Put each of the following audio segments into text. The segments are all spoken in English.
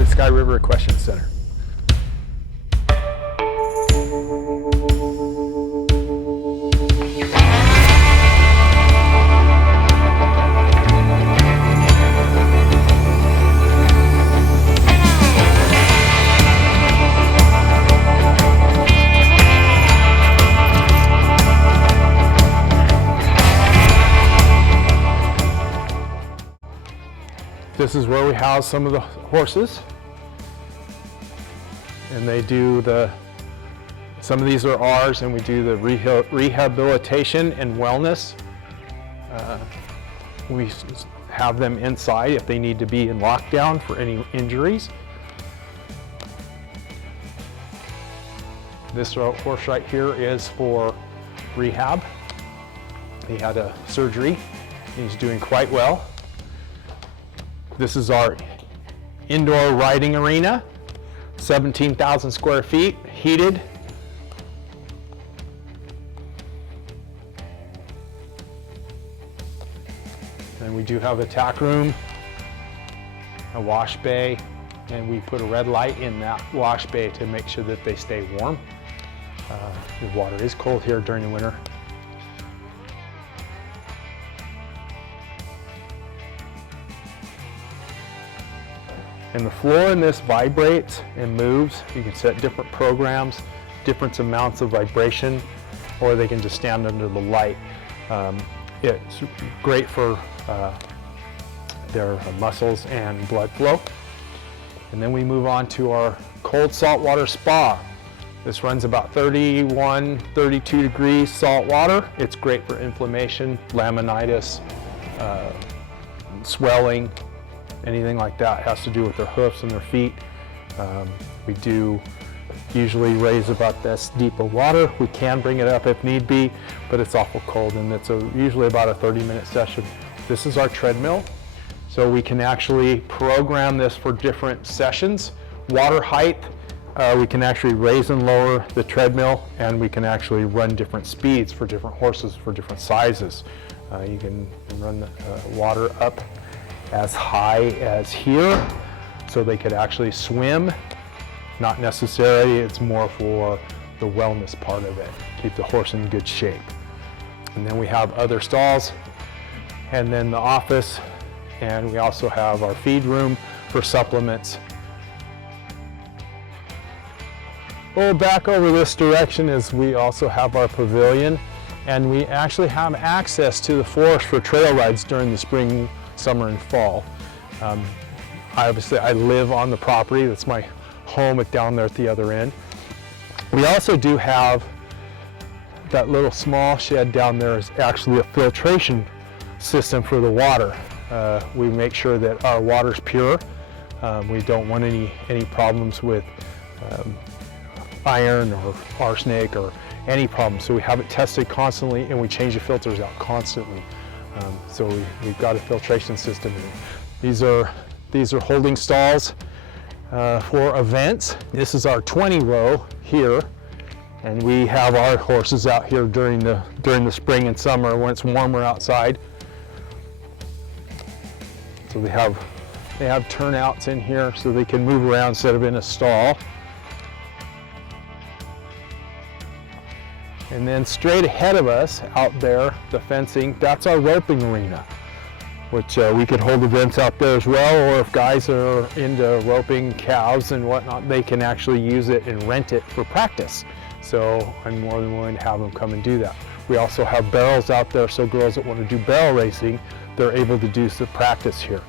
the Sky River Equestrian Center. This is where we house some of the horses, and they do some of these are ours, and we do the rehabilitation and wellness. We have them inside if they need to be in lockdown for any injuries. This horse right here is for rehab. He had a surgery, and he's doing quite well. This is our indoor riding arena, 17,000 square feet, heated. And we do have a tack room, a wash bay, and we put a red light in that wash bay to make sure that they stay warm. The water is cold here during the winter. And the floor in this vibrates and moves. You can set different programs, different amounts of vibration, or they can just stand under the light. It's great for their muscles and blood flow. And then we move on to our cold saltwater spa. This runs about 31, 32 degrees salt water. It's great for inflammation, laminitis, swelling, anything like that has to do with their hoofs and their feet. We do usually raise about this deep of water. We can bring it up if need be, but it's awful cold, and it's usually about a 30-minute session. This is our treadmill, so we can actually program this for different sessions. Water height, we can actually raise and lower the treadmill, and we can actually run different speeds for different horses for different sizes. You can run the water up as high as here, so they could actually swim. Not necessarily, it's more for the wellness part of it, keep the horse in good shape. And then we have other stalls, and then the office, and we also have our feed room for supplements. Well, back over this direction is we also have our pavilion, and we actually have access to the forest for trail rides during the spring, summer, and fall. Obviously, I live on the property. That's my home down there at the other end. We also do have that little small shed down there is actually a filtration system for the water. We make sure that our water's pure. We don't want any problems with iron or arsenic or any problems. So we have it tested constantly, and we change the filters out constantly. So we've got a filtration system. These are holding stalls for events. This is our 20 row here, and we have our horses out here during the spring and summer when it's warmer outside. So they have turnouts in here so they can move around instead of in a stall. And then straight ahead of us, out there, the fencing, that's our roping arena, which we could hold events out there as well, or if guys are into roping calves and whatnot, they can actually use it and rent it for practice. So I'm more than willing to have them come and do that. We also have barrels out there, so girls that want to do barrel racing, they're able to do some practice here.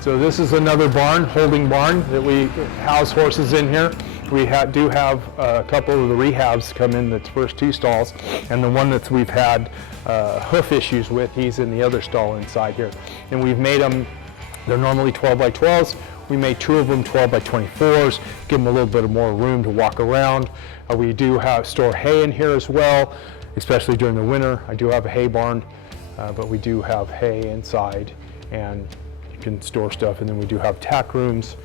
So this is another barn, holding barn, that we house horses in here. We do have a couple of the rehabs come in the first two stalls, and the one that we've had hoof issues with, he's in the other stall inside here. And we've made them, they're normally 12 by 12s. We made two of them 12 by 24s, give them a little bit more room to walk around. We do store hay in here as well, especially during the winter. I do have a hay barn, but we do have hay inside, and can store stuff. And then we do have tack rooms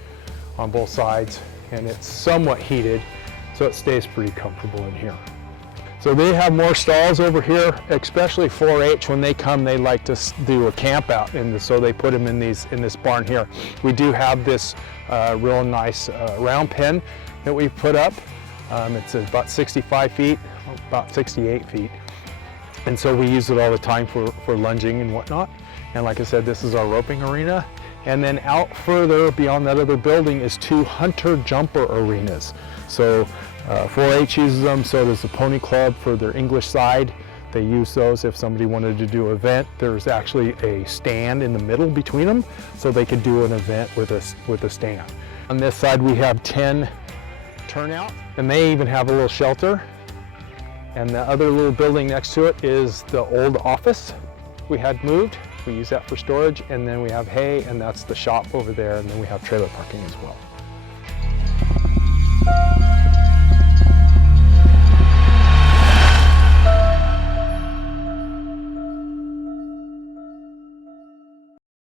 on both sides, and it's somewhat heated, so it stays pretty comfortable in here. So they have more stalls over here, especially 4-H. When they come, they like to do a camp out, and so they put them in this barn here. We do have this real nice round pen that we've put up. It's about 65 feet, about 68 feet. And so we use it all the time for lunging and whatnot. And like I said, this is our roping arena. And then out further beyond that other building is 2 hunter jumper arenas. So 4-H uses them, so does the Pony Club for their English side. They use those if somebody wanted to do an event. There's actually a stand in the middle between them, so they could do an event with a stand. On this side we have 10 turnout, and they even have a little shelter. And the other little building next to it is the old office we had moved. We use that for storage, and then we have hay, and that's the shop over there, and then we have trailer parking as well.